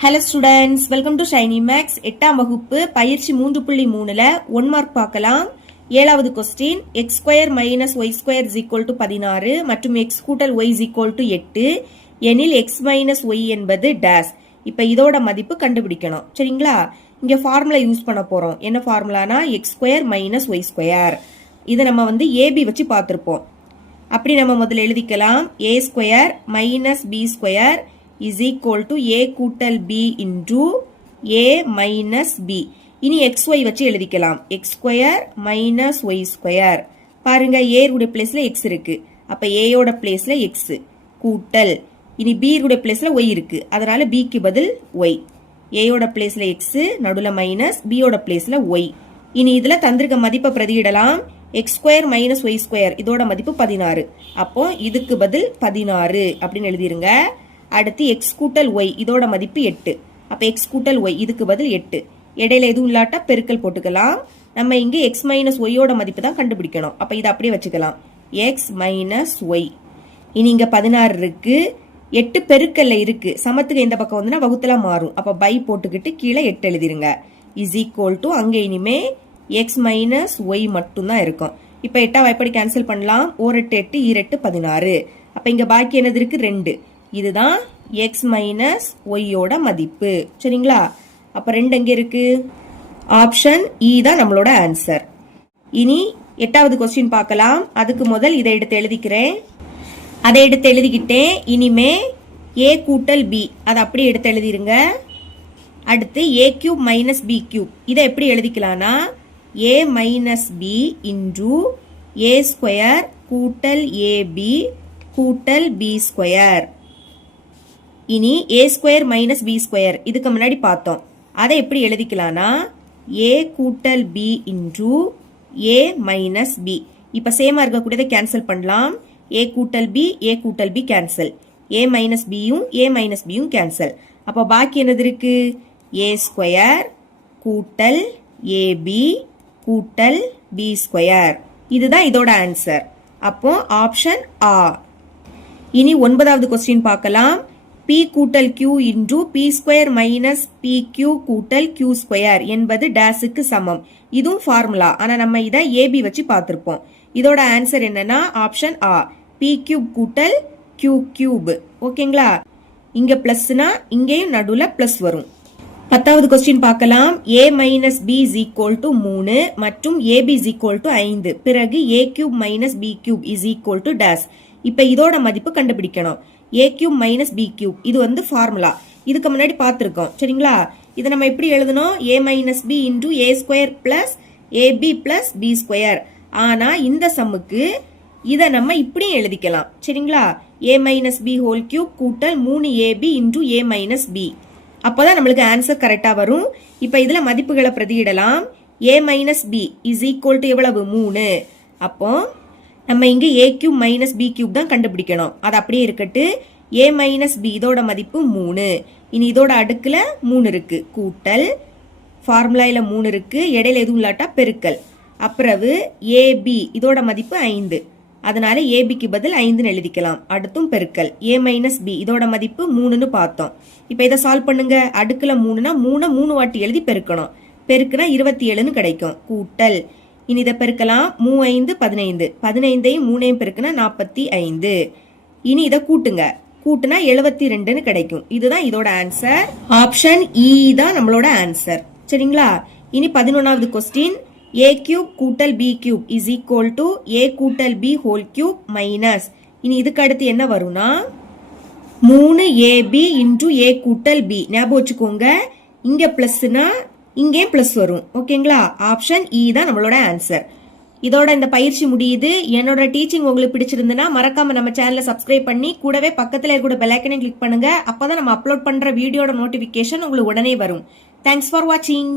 Hello students, welcome to Shiny Max. 8ஆம் வகுப்பு பயிற்சி 3.3ல 1 மார்க் பார்க்கலாம். 7வது question x square minus y square is equal to 16 மற்றும் x கூட்டல் y is equal to 8 எனில் x மைனஸ் y என்பது dash. இப்ப இதோட மதிப்பு கண்டுபிடிக்கணும். சரிங்களா? இங்க ஃபார்முலா யூஸ் பண்ண போறோம். என்ன ஃபார்முலானா x square minus y square. இது நம்ம வந்து ab வச்சு பார்த்திருப்போம். அப்படி நம்ம முதல்ல எழுதிக்கலாம். a square minus b square is equal to a கூட்டல் b into a minus b. இனி xy வச்சு எழுதிக்கலாம். x square minus y square. பாருங்க a உடைய பிளேஸ்ல x இருக்கு. அப்ப a யோட பிளேஸ்ல x கூட்டல். இனி b உடைய பிளேஸ்ல y இருக்கு. அதனால b க்கு பதில் y. a யோட பிளேஸ்ல x நடுவுல மைனஸ் b யோட பிளேஸ்ல y. இனி இதுல தந்திருக்க மதிப்பை பிரதியிடலாம். x square minus y square இதோட மதிப்பு 16. அப்போ இதுக்கு பதில் 16 அப்படின்னு எழுதிருங்க. அடுத்து x கூட்டல் y இதோட மதிப்பு 8. அப்ப x கூட்டல் y இதுக்கு பதில் 8. இடையில எதுவும் இல்லாட்டா பெருக்கல் போட்டுக்கலாம். நம்ம இங்க x மைனஸ் y யோட மதிப்பு தான் கண்டுபிடிக்கணும். அப்ப இதை அப்படியே வச்சுக்கலாம். x minus y. இனி இங்க 16 இருக்கு. 8 பெருக்கல்ல இருக்கு. சமத்துக்கு எந்த பக்கம் வந்துன்னா வகுத்தலா மாறும். அப்ப பை போட்டுக்கிட்டு கீழே 8 எழுதிருங்க. இஸ் ஈக்குவல் டு அங்க இனிமே x மைனஸ் y மட்டும் தான் இருக்கும். இப்ப 8 எப்படி கேன்சல் பண்ணலாம்? 1 8 8 2 16. அப்ப இங்க பாக்கி என்னது இருக்கு? 2. இதுதான் x மைனஸ் y யோட மதிப்பு. சரிங்களா? அப்ப 2 எங்க இருக்கு? ஆப்ஷன் E தான் நம்மளோட ஆன்சர். இனி 8வது கொஸ்டின் பார்க்கலாம். அதுக்கு முதல் இதை எடுத்து எழுதிக்கிறேன். அதை எடுத்து எழுதிக்கிட்டேன். இனிமே a கூட்டல் b அதை அப்படியே எடுத்து எழுதிருங்க. அடுத்து a cube minus b cube இதை எப்படி எழுதிக்கலாம்னா a minus b into a square கூட்டல் ab கூட்டல் b ஸ்கொயர். இனி a square minus b square இதுக்கு முன்னாடி பார்த்தோம். அதை எப்படி எழுதிக்கலாம்னா a கூட்டல் b into a minus b. இப்ப சேமா இருக்கக்கூடியதை கேன்சல் பண்ணலாம். a கூட்டல் b கேன்சல். a மைனஸ் bயும் a மைனஸ் bயும் கேன்சல். அப்ப பாக்கி என்னது இருக்கு? a ஸ்கொயர் கூட்டல் ab கூட்டல் b ஸ்கொயர். இதுதான் இதோட ஆன்சர். அப்போ ஆப்ஷன் ஆ. இனி 9வது கொஸ்டின் பார்க்கலாம். p கூட்டல் q into p square minus pq கூட்டல் q ஸ்கொயர் என்பது டேஷுக்கு சமம். இதுவும் ஃபார்முலா. ஆனா நம்ம இதை ab வச்சு பார்த்திருப்போம். இதோட ஆன்சர் என்னன்னா ஆப்ஷன் ஆ. p கியூப் கூட்டல் q கியூப். ஓகேங்களா? இங்க பிளஸ்னா இங்கேயும் நடுவுல பிளஸ் வரும். 10வது கொஸ்டின் பார்க்கலாம். a minus b is equal to 3 மற்றும் ab இஸ் ஈக்குவல் டு 5. பிறகு a cube minus b cube is equal to dash. இப்ப இதோட மதிப்பு கண்டுபிடிக்கணும். a cube minus b cube இது வந்து ஃபார்முலா. இதுக்கு முன்னாடி பார்த்திருக்கோம். சரிங்களா? இதை நம்ம எப்படி எழுதணும்? a minus b into a square plus ab plus b square. ஆனா இந்த சம்முக்கு இதை நம்ம இப்படியும் எழுதிக்கலாம். சரிங்களா? a minus b whole cube கூட்டல் 3ab into a minus b. அப்போதான் நம்மளுக்கு ஆன்சர் கரெக்டா வரும். இப்ப இதுல மதிப்புகளை பிரதியிடலாம். a minus b is equal to எவ்வளவு? 3. அப்போ நம்ம இங்க a cube minus b cube தான் கண்டுபிடிக்கணும். அது அப்படியே இருக்கட்டு. a மைனஸ் b இதோட மதிப்பு 3. இனி இதோட அடுக்குல 3 இருக்கு. கூட்டல் ஃபார்முலாயில 3 இருக்கு. இடையில எதுவும் இல்லாட்டா பெருக்கல். அப்புறவு ab இதோட மதிப்பு 5. அதனால ab க்கு பதில் 5ன்னு எழுதிக்கலாம். அடுத்தும் பெருக்கல். a மைனஸ் b இதோட மதிப்பு 3ன்னு பார்த்தோம். இப்ப இதை சால்வ் பண்ணுங்க. அடுக்குல 3னா 3 வாட்டி எழுதி பெருக்கணும். பெருக்குனா 27ன்னு கிடைக்கும். கூட்டல். இனி இதை பெருக்கலாம். 3 5 15. 15ஐயும் 3ஐயும் பெருக்குனா 45. இனி இதை கூட்டுங்க. கூட்டுனா 72ன்னு கிடைக்கும். இதுதான் இதோட ஆன்சர். ஆப்ஷன் இ தான் நம்மளோட ஆன்சர். சரிங்களா? இனி 11வது கொஸ்டின். a கியூப் கூட்டல் b cube is equal to a கூட்டல் b ஹோல் கியூப் மைனஸ். இனி இதுக்கு அடுத்து என்ன வரும்னா 3ab இன்டு a கூட்டல் b. ஞாபகம் வச்சுக்கோங்க. இங்க பிளஸ்னா இங்கே பிளஸ் வரும். ஓகேங்களா? ஆப்ஷன் இ தான் நம்மளோட ஆன்சர். இதோட இந்த பயிற்சி முடியுது. என்னோட டீச்சிங் உங்களுக்கு பிடிச்சிருந்ததுன்னா மறக்காம நம்ம சேனலை சப்ஸ்கிரைப் பண்ணி கூடவே பக்கத்துல இருக்கிற பெல் ஐக்கனை கிளிக் பண்ணுங்க. அப்பதான் நம்ம அப்லோட் பண்ற வீடியோட நோட்டிபிகேஷன் உங்களுக்கு உடனே வரும். தேங்க்ஸ் ஃபார் வாட்சிங்.